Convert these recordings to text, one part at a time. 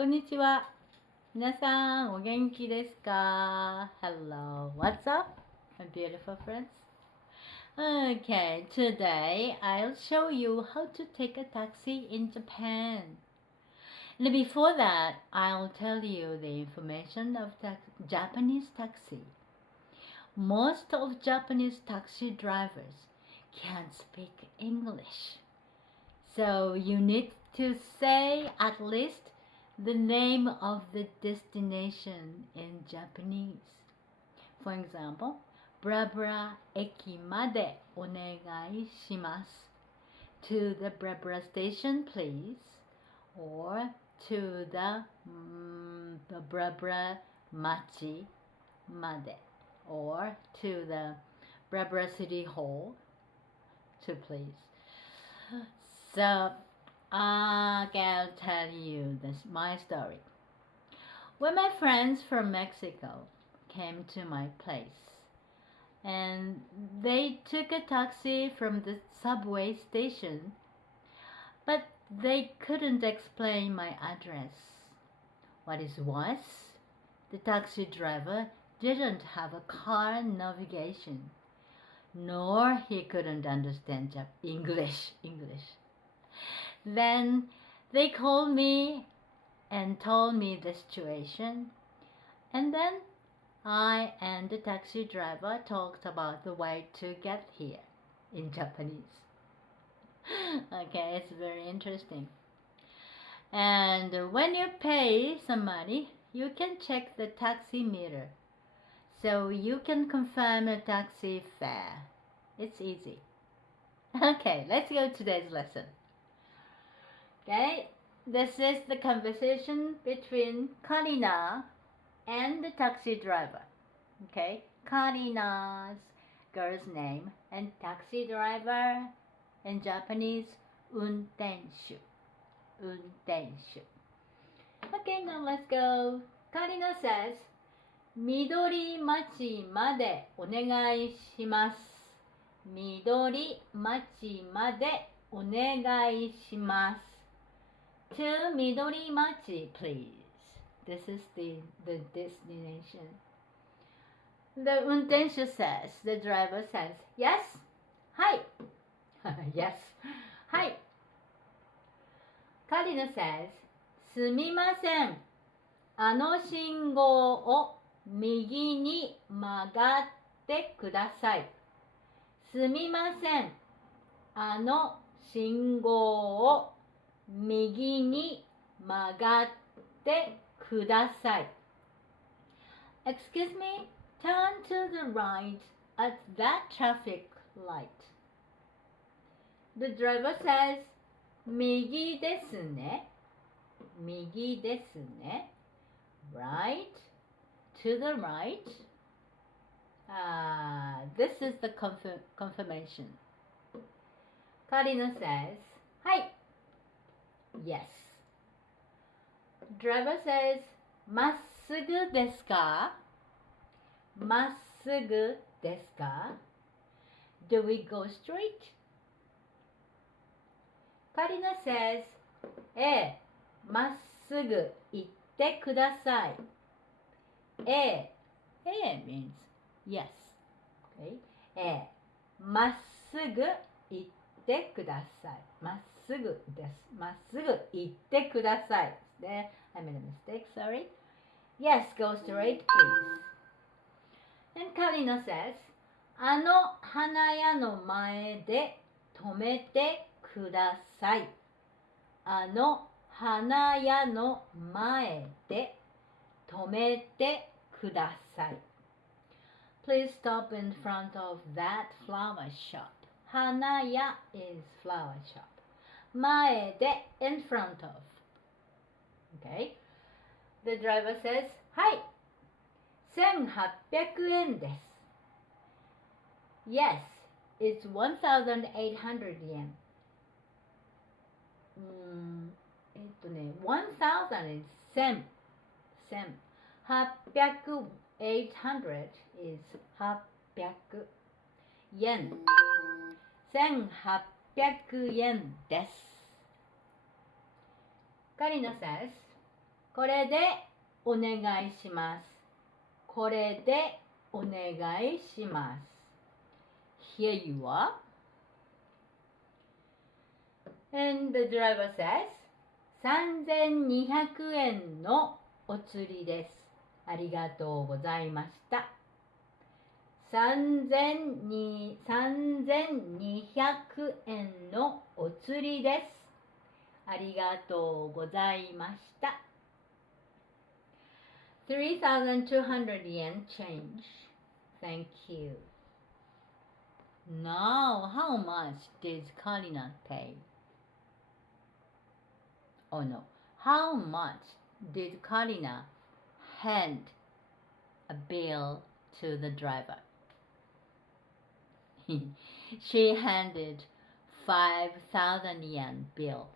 こんにちは。皆さん、お元気ですか ?Hello, what's up, my beautiful friends? Okay, today I'll show you how to take a taxi in Japan. And before that, I'll tell you the information of Japanese taxi. Most of Japanese taxi drivers can't speak English. So you need to say at least the name of the destination in Japanese. For example, ブラブラ駅までお願いします. To the ブラブラ station, please. Or to the ブラブラ町まで. Or to the ブラブラ city hall to please. So, I'll tell you my story. When my friends from Mexico came to my place, and they took a taxi from the subway station, but they couldn't explain my address. What is worse, the taxi driver didn't have a car navigation, nor he couldn't understand English. Then they called me and told me the situation, and then I and the taxi driver talked about the way to get here in Japanese. Okay, it's very interesting. And when you pay some money, you can check the taxi meter, so you can confirm a taxi fare. It's easy. Okay, let's go to today's lesson. Okay, this is the conversation between Karina and the taxi driver. Okay, Karina's girl's name and taxi driver in Japanese, 運転手. Okay, now let's go. Karina says, 緑町までお願いします。緑町までお願いします。To Midorimachi, please. This is the destination. The 運転手 says, the driver says, yes, はい. Yes, はい. Karina says, すみません。あの信号を右に曲がってください。すみません。あの信号を右に曲がってください. Excuse me, turn to the right at that traffic light. The driver says, 右ですね。右ですね。Right? To the right. This is the confirmation. Karina says, はい. Yes. Driver says, まっすぐですか? まっすぐですか? Do we go straight? Karina says, ええ、まっすぐ行ってください。ええ means yes. Okay? ええ、まっすぐ行ってください。まっすぐです。まっすぐ行ってください。で、I made a mistake, sorry. Yes, go straight, please. And Karina says, あの花屋の前で止めてください。あの花屋の前で止めてください。Please stop in front of that flower shop. 花屋 is flower shop. 前で in front of. Okay? The driver says, はい。1800円です。Yes, it's 1,800 yen. 1,000 is 1000. 800 is 800 yen. 1800円です。Karina says, これでお願いします。これでお願いします。Here you are. And the driver says, 3200円のお釣りです。ありがとうございました。3200円のお釣りです。ありがとうございました。3,200 yen change. Thank you. Now, how much did Kalina pay? Oh no. How much did Kalina hand a bill to the driver? She handed 5,000 yen bill.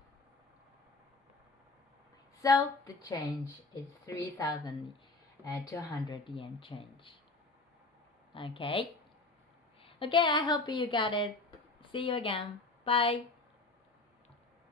So the change is 3,200 yen change. Okay? Okay, I hope you got it. See you again. Bye.